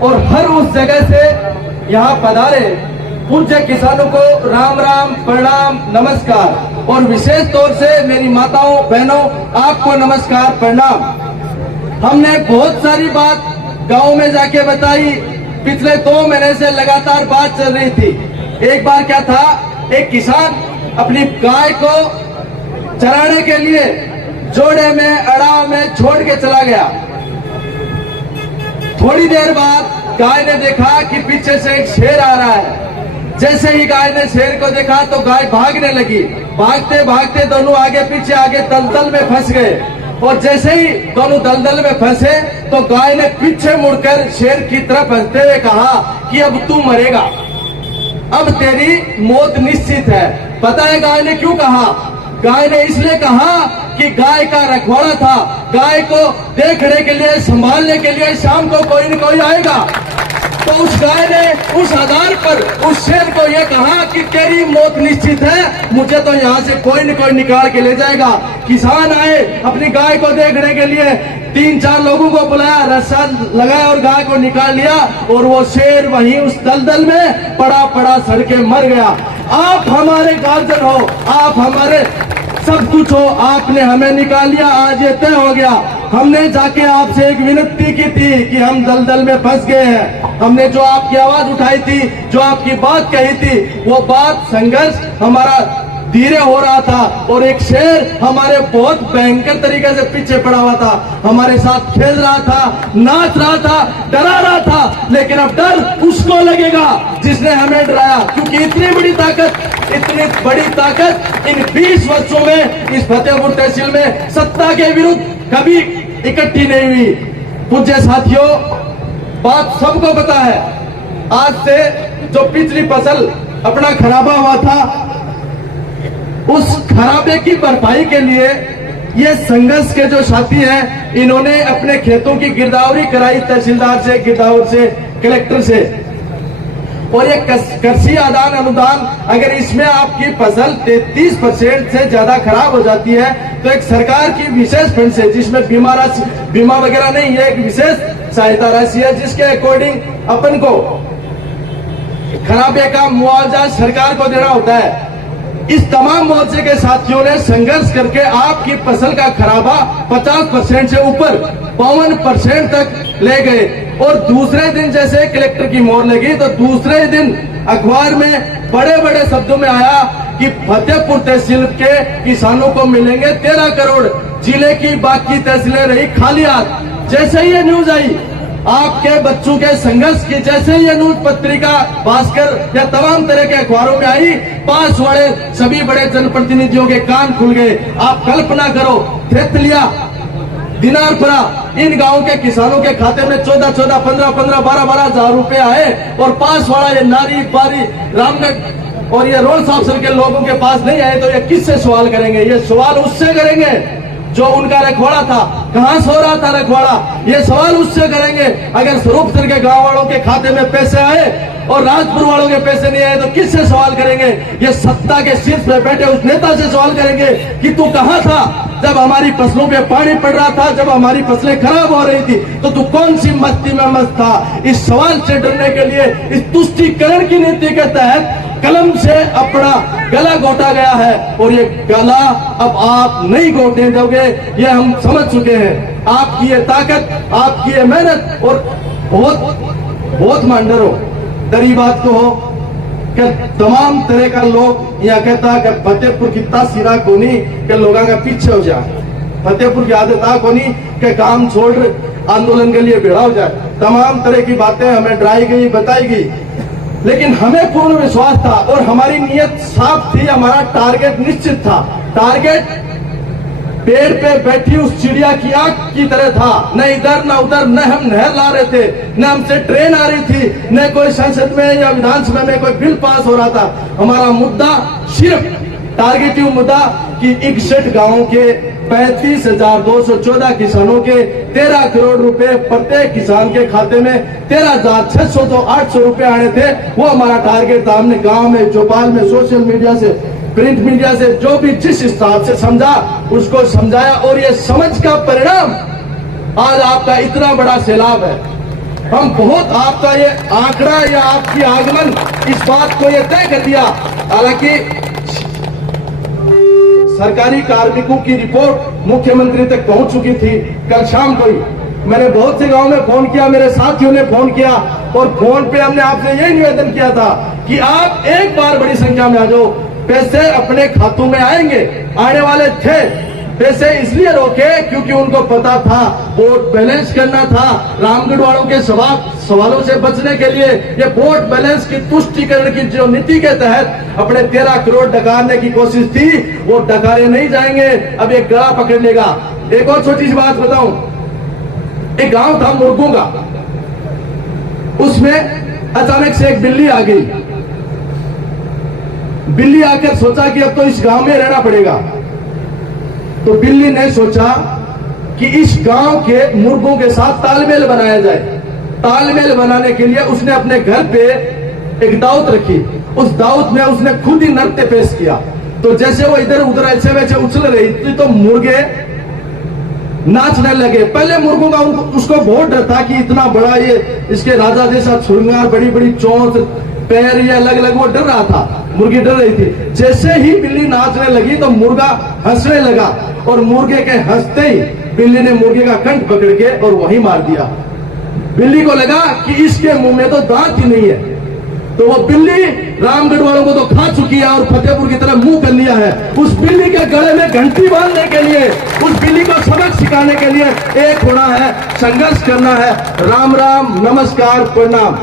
और हर उस जगह से यहाँ पधारे पूज्य किसानों को राम राम, प्रणाम, नमस्कार। और विशेष तौर से मेरी माताओं बहनों आपको नमस्कार, प्रणाम। हमने बहुत सारी बात गांव में जाके बताई। पिछले 2 महीने से लगातार बात चल रही थी। एक बार क्या था, एक किसान अपनी गाय को चराने के लिए जोड़े में, अड़ाव में छोड़ के चला गया। थोड़ी देर बाद गाय ने देखा कि पीछे से एक शेर आ रहा है। जैसे ही गाय ने शेर को देखा तो गाय भागने लगी। भागते भागते दोनों आगे पीछे आगे दलदल में फंस गए। और जैसे ही दोनों दलदल में फंसे तो गाय ने पीछे मुड़कर शेर की तरफ हंसते हुए कहा कि अब तू मरेगा, अब तेरी मौत निश्चित है। पता है गाय ने क्यों कहा? गाय ने इसलिए कहा कि गाय का रखवाला था। गाय को देखने के लिए, संभालने के लिए शाम को कोई न कोई आएगा। तो उस गाय ने उस आधार पर उस शेर को यह कहा कि तेरी मौत निश्चित है, मुझे तो यहाँ से कोई न कोई निकाल के ले जाएगा। किसान आए अपनी गाय को देखने के लिए, 3-4 लोगों को बुलाया, रस्सा लगाया और गाय को निकाल लिया। और वो शेर वहीं उस दलदल में पड़ा पड़ा सड़ के मर गया। आप हमारे गार्जियन हो, आप हमारे सब कुछ हो, आपने हमें निकाल लिया, आज ये तय हो गया। हमने जाके आपसे एक विनती की थी कि हम दलदल में फंस गए हैं। हमने जो आपकी आवाज उठाई थी, जो आपकी बात कही थी, वो बात संघर्ष हमारा धीरे हो रहा था। और एक शेर हमारे बहुत भयंकर तरीके से पीछे पड़ा हुआ था, हमारे साथ खेल रहा था, नाच रहा था, डरा रहा था। लेकिन अब डर उसको लगेगा जिसने हमें डराया, क्योंकि इतनी बड़ी ताकत इन 20 वर्षों में इस फतेहपुर तहसील में सत्ता के विरुद्ध कभी इकट्ठी नहीं हुई। पूज्य साथियों, बात सबको पता है। आज से जो पिछली फसल अपना खराबा हुआ था, उस खराबे की भरपाई के लिए ये संघर्ष के जो साथी हैं, इन्होंने अपने खेतों की गिरदावरी कराई तहसीलदार से, गिरदावर से, कलेक्टर से। और ये कृषि आदान अनुदान, अगर इसमें आपकी फसल 33% से ज्यादा खराब हो जाती है तो एक सरकार की विशेष फंड से, जिसमें बीमा वगैरह नहीं है, एक विशेष सहायता राशि है जिसके अकॉर्डिंग अपन को खराबे का मुआवजा सरकार को देना होता है। इस तमाम मोर्चे के साथियों ने संघर्ष करके आपकी फसल का खराबा 50% से ऊपर 52% तक ले गए। और दूसरे दिन जैसे कलेक्टर की मोहर लगी तो दूसरे दिन अखबार में बड़े बड़े शब्दों में आया कि फतेहपुर तहसील के किसानों को मिलेंगे 13 करोड़, जिले की बाकी तहसीलें रही खाली हाथ। जैसे ही ये न्यूज आई, आपके बच्चों के संघर्ष की, जैसे ये न्यूज पत्रिका, भास्कर या तमाम तरह के अखबारों में आई, पास वाले सभी बड़े जनप्रतिनिधियों के कान खुल गए। आप कल्पना करो, थेतलिया, दिनारपुरा, इन गांव के किसानों के खाते में 14-14, 15-15, 12-12 हजार रुपए आए। और पास वाला ये नारी, पारी, रामगढ़ और ये रोड साहब के लोगों के पास नहीं आए। तो ये किससे सवाल करेंगे? ये सवाल उससे करेंगे जो उनका रखवाड़ा था, कहां सो रहा था रखवाड़ा। ये सवाल उससे करेंगे। अगर स्वरूपसर के गांव वालों के खाते में पैसे आए और राजपुर वालों के पैसे नहीं आए तो किससे सवाल करेंगे? ये सत्ता के शीर्ष पर बैठे उस नेता से सवाल करेंगे कि तू कहां था जब हमारी फसलों पे पानी पड़ रहा था, जब हमारी फसलें खराब हो रही थी, तो तू कौन सी मस्ती में मस्त था? इस सवाल से डरने के लिए इस तुष्टीकरण की नीति के तहत कलम से अपना गला घोटा गया है। और ये गला अब आप नहीं घोटने दोगे, ये हम समझ चुके हैं। आपकी ये ताकत, आपकी ये मेहनत, और बहुत मांडर हो, डरी बात को हो कि तमाम तरह का लोग यहाँ कहता कि फतेहपुर कितना सिरा कोनी के लोगों का पीछे हो जाए, फतेहपुर की आदत आ कोनी के काम छोड़ आंदोलन के लिए भिड़ा हो जाए। तमाम तरह की बातें हमें डराई गई, बताई गई, लेकिन हमें पूर्ण विश्वास था और हमारी नीयत साफ थी। हमारा टारगेट निश्चित था। टारगेट पेड़ पे बैठी उस चिड़िया की आंख की तरह था, न इधर न उधर, न हम नहर ला रहे थे, न हमसे ट्रेन आ रही थी, न कोई संसद में या विधानसभा में कोई बिल पास हो रहा था। हमारा मुद्दा सिर्फ टारगेटिव मुद्दा कि 61 गांवों के 35,214 किसानों के 13 करोड़ रुपए प्रत्येक किसान के खाते में 13,600 तो 800 रुपए आने थे। वो हमारा टारगेट था। हमने गांव में, चौपाल में, सोशल मीडिया से, प्रिंट मीडिया से जो भी जिस हिसाब से समझा उसको समझाया। और ये समझ का परिणाम आज आपका इतना बड़ा सैलाब है। हम बहुत आपका ये आंकड़ा या आपकी आगमन इस बात को ये तय कर दिया। हालांकि सरकारी कार्मिकों की रिपोर्ट मुख्यमंत्री तक पहुंच चुकी थी कल शाम को ही। मैंने बहुत से गांव में फोन किया, मेरे साथियों ने फोन किया, और फोन पे हमने आपसे यही निवेदन किया था कि आप एक बार बड़ी संख्या में आ जाओ। पैसे अपने खातों में आएंगे, आने वाले थे। पैसे इसलिए रोके क्योंकि उनको पता था वोट बैलेंस करना था। रामगढ़ वालों के सवालों से बचने के लिए ये वोट बैलेंस की तुष्टिकरण की जो नीति के तहत अपने 13 करोड़ डकारने की कोशिश थी, वो डकारे नहीं जाएंगे। अब ये गला पकड़ लेगा। एक और छोटी सी बात बताऊं, एक गांव था मुर्गों का, उसमें अचानक से एक बिल्ली आ गई। बिल्ली आकर सोचा कि अब तो इस गांव में रहना पड़ेगा। तो बिल्ली ने सोचा कि इस गांव के मुर्गों के साथ तालमेल बनाया जाए। तालमेल बनाने के लिए उसने अपने घर पे एक दावत रखी। उस दावत में उसने खुद ही नृत्य पेश किया। तो जैसे वो इधर उधर ऐसे वैसे उछल रही थी तो मुर्गे नाचने लगे। पहले मुर्गों का उसको बहुत डर था कि इतना बड़ा ये इसके राजा जैसा छुरंगार, बड़ी बड़ी चोंच, पैर ये अलग अलग, वो डर रहा था, मुर्गी डर रही थी। जैसे ही बिल्ली नाचने लगी तो मुर्गा हंसने लगा, और मुर्गे के हंसते ही बिल्ली ने मुर्गे का कंठ पकड़ के और वहीं मार दिया। बिल्ली को लगा कि इसके मुंह में तो दांत ही नहीं है। तो वो बिल्ली रामगढ़ वालों को तो खा चुकी है और फतेहपुर की तरफ मुंह कर लिया है। उस बिल्ली के गले में घंटी बांधने के लिए, उस बिल्ली को सबक सिखाने के लिए एक होना है, संघर्ष करना है। राम राम, नमस्कार, प्रणाम।